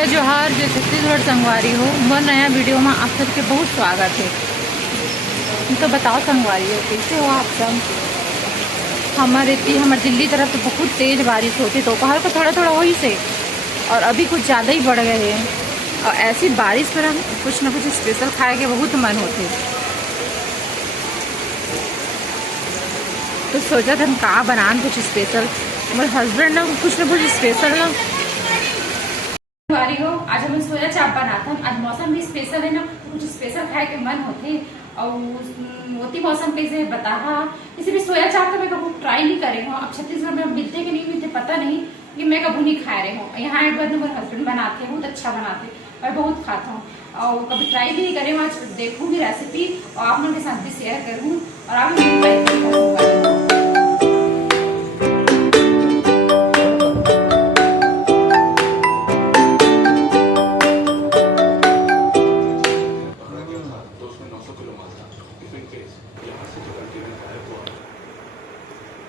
जय जोहार जय छत्तीसगढ़ संगवारी हो। मैं नया वीडियो में आप सबके बहुत स्वागत है। तो बताओ संगवारी हो कैसे हो आप सब। हमारे दिल्ली तरफ तो बहुत तेज़ बारिश होती, दोपहर को थोड़ा थोड़ा वही से, और अभी कुछ ज़्यादा ही बढ़ गए हैं। और ऐसी बारिश पर हम कुछ ना कुछ स्पेशल खाए के बहुत मन होते, तो सोचा था हम कहाँ बनान कुछ स्पेशल। मेरे हस्बैंड ना कुछ स्पेशल ना हो। आज हम सोया चाप बनाता हूँ। आज मौसम भी स्पेशल है ना, कुछ स्पेशल खाए के मन होते। और मोती मौसम कैसे बता किसी भी सोया चाप तो मैं कभी ट्राई नहीं करे हूँ। अब छत्तीसगढ़ में मिलते कि नहीं मिलते पता नहीं, कि मैं कभी नहीं खा रही हूँ। यहाँ एक बार मेरे हस्बैंड बनाते हैं, बहुत अच्छा बनाते, मैं बहुत खाता हूँ और कभी ट्राई भी नहीं करे। आज देखूंगी रेसिपी और आप लोगों के साथ भी शेयर करूँ और आप लोग ट्राई करें।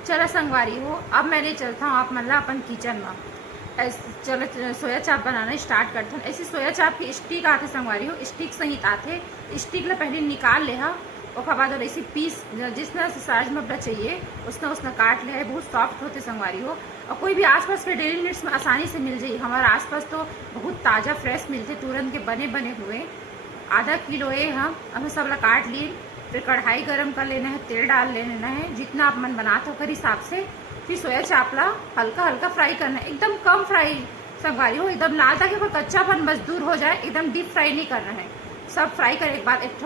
चलो संगवारी हो, अब मैंने चलता हूँ आप मतलब अपन किचन में। चलो सोया चाप बनाना स्टार्ट करते हैं। ऐसी सोया चाप की स्टिक आते संगवारी हो, स्टिक सहित आते। स्टिक ला पहले निकाल ले उसके बाद और ऐसी पीस जितना साइज में अपना चाहिए उसने काट ले है। बहुत सॉफ्ट होते संगवारी हो, और कोई भी आसपास के डेली नीड्स में आसानी से मिल जाए। हमारे आसपास तो बहुत ताज़ा फ्रेश मिलते, तुरंत के बने हुए। आधा किलो है हम हमें सब ला काट लिए। फिर कढ़ाई गरम कर लेना है, तेल डाल लेना है जितना आप मन बनाते हो कर हिसाब से। फिर सोया चापला हल्का हल्का फ्राई करना है, एकदम कम फ्राई संगवारी हो, एकदम लाल ताकि कोई कच्चापन बस दूर हो जाए। एकदम डीप फ्राई नहीं करना है। सब फ्राई करने के बाद एक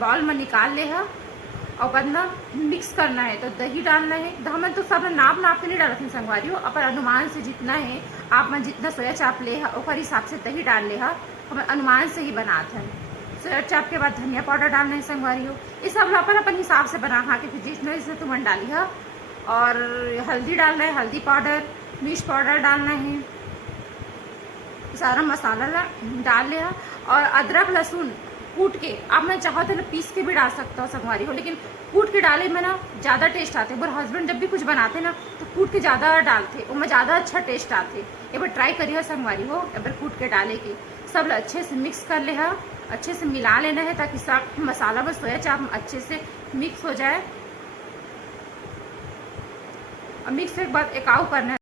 बॉल में निकाल ले है और बाद ना मिक्स करना है। तो दही डालना है, हमन तो सब नाप के नहीं डालते हैं संगवारी हो, अपन अनुमान से जितना है आप मन जितना सोया चाप ले है और हिसाब से दही डाल ले है। हम अनुमान से ही बनाते हैं। सोया चाप के बाद धनिया पाउडर डालना है संगवारी हो। ये सब अपन हिसाब से बना के फिर जिसमें तुमन डाली है। और हल्दी डालना है, हल्दी पाउडर, मिर्च पाउडर डालना है, सारा मसाला डाल लिया। और अदरक लहसुन कूट के आप मैं चाहो तो पीस के भी डाल सकता हूँ संगवारी हो, लेकिन कूट के डाले में ना ज़्यादा टेस्ट आते। मेरे हस्बैंड जब भी कुछ बनाते ना तो कूट के ज़्यादा डालते, उनमें ज़्यादा अच्छा टेस्ट आते। एक बार ट्राई करिए संगवारी हो, एक बार कूट के डाले के सब अच्छे से मिक्स कर ले है, अच्छे से मिला लेना है ताकि सब मसाला में सोया चाप अच्छे से मिक्स हो जाए। और मिक्स के बाद एक आव करना है,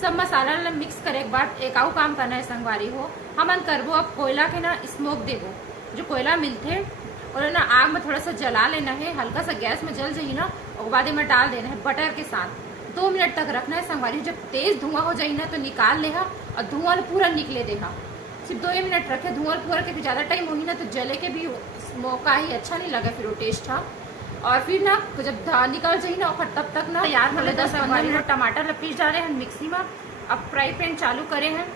सब मसाला मिक्स करे के बाद एक आव काम करना है संगवारी हो। हमन करबो अब कोयला के ना स्मोक देबो, जो कोयला मिलते और ना आग में थोड़ा सा जला लेना है, हल्का सा गैस में जल जाइए ना और बाद में डाल देना है बटर के साथ। 2 मिनट तक रखना है संगवारी। जब तेज धुआं हो जाए ना तो निकाल ले और धुआं पूरा निकले देगा। सिर्फ 2 मिनट रखे धुआं पूरा के, फिर ज़्यादा टाइम होगी ना तो जले के भी मौका ही अच्छा नहीं लगा, फिर वो टेस्ट था। और फिर ना जब निकल जाए ना और तब तक ना तैयार हो 10-15 मिनट टमाटर पीस डाले हैं मिक्सी में। अब फ्राई पैन चालू करे हैं,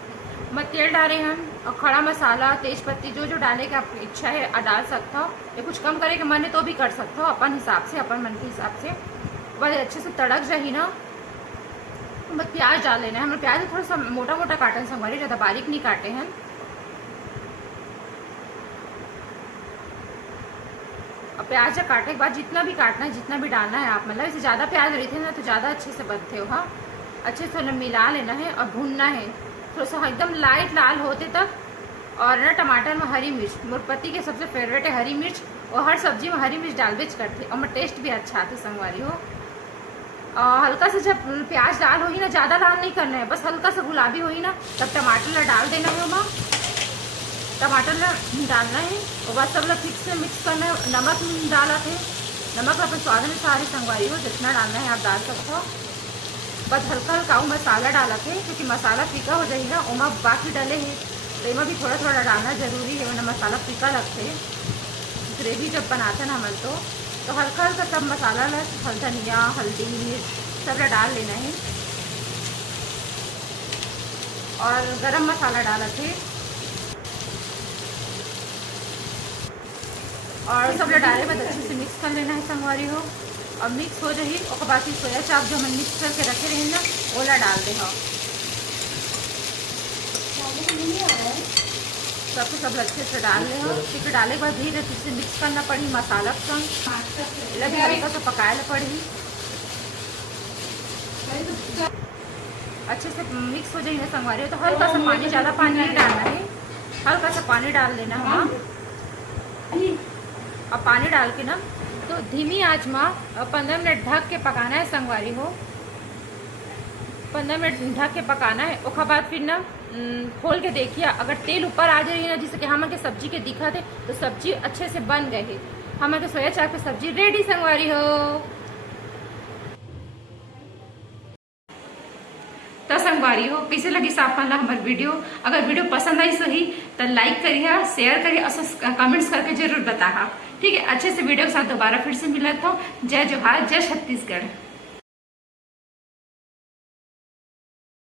मैं तेल डाले हैं और खड़ा मसाला तेज पत्ती जो डाले के आपकी इच्छा है डाल सकता हो, या कुछ कम करे के मन है तो भी कर सकता हो अपन हिसाब से, अपन मन के हिसाब से। बस अच्छे से तड़क जाही ना तो बस प्याज डाल लेना है। हमें प्याज थोड़ा सा मोटा मोटा काटे हैं संगवारी, ज़्यादा बारीक नहीं काटे हैं। और प्याज काटने के बाद जितना भी काटना है जितना भी डालना है आप मतलब, इसे ज़्यादा प्याज रहते हैं ना तो ज़्यादा अच्छे से बनते हो। हाँ, अच्छे से मिला लेना है और भूनना है थोड़ा सा एकदम लाइट लाल होते तक। और ना टमाटर में हरी मिर्च, मोर पति के सबसे फेवरेट है हरी मिर्च, और हर सब्जी में हरी मिर्च डाल बेच करते और टेस्ट भी अच्छा आते संगवारी हो। हल्का से जब प्याज डाल होगी ना, ज़्यादा लाल नहीं करना है, बस हल्का सा गुलाबी होगी ना तब टमाटर डाल देना है। वहाँ टमाटर डालना है और बस सब लोग ठीक से मिक्स करना है। नमक डाला थे, नमक अपन स्वाद अनुसार ही संगवारी हो, जितना डालना है आप डाल सकते हो। बस हल्का हल्का मसाला डाला थे क्योंकि मसाला फीका हो जाएगा, उमा बाकी डले हैं तो इमा भी थोड़ा थोड़ा डालना जरूरी है, वरना मसाला फीका लगते। ग्रेवी जब बनाते ना हमन तो हल्का हल्का सब मसाला धनिया हल्दी मिर्च सब डाल लेना है। और गरम मसाला डाला थे और सब डाले बाद अच्छे से मिक्स कर लेना है संगवारी हो। और मिक्स हो जाए और बाकी सोया चाप जो हम मिक्स करके रखे रहे ना ओला डाल दे हो। सब अच्छे से डाल ले हो। फिर डाले के बाद धीरे से मिक्स करना पड़ी मसाला संग, लगे हल्का सा पकाए पड़ी। अच्छे से मिक्स हो जाएंगे संगवारी हो। तो हल्का सा पानी, ज़्यादा पानी नहीं डालना है, हल्का सा पानी डाल देना है। अब पानी डाल के ना तो धीमी आंच में 15 मिनट ढक के पकाना है संगवारी हो। 15 मिनट ढक के पकाना है। उसके बाद फिर ना खोल के देखिए, अगर तेल ऊपर आ जाए ना, जिससे कि हमारे सब्जी के दिखा थे, तो सब्जी अच्छे से बन गए है। हमारे सोया चाप की सब्जी रेडी संगवारी हो। तो संगवारी हो कैसे लगी साफ पाला हमारी वीडियो। अगर वीडियो पसंद आई सही तो लाइक करिए, शेयर करिए और कमेंट्स करके जरूर बताहा। ठीक है, अच्छे से वीडियो के साथ दोबारा फिर से मिलता हूँ। जय जोहार, जय छत्तीसगढ़।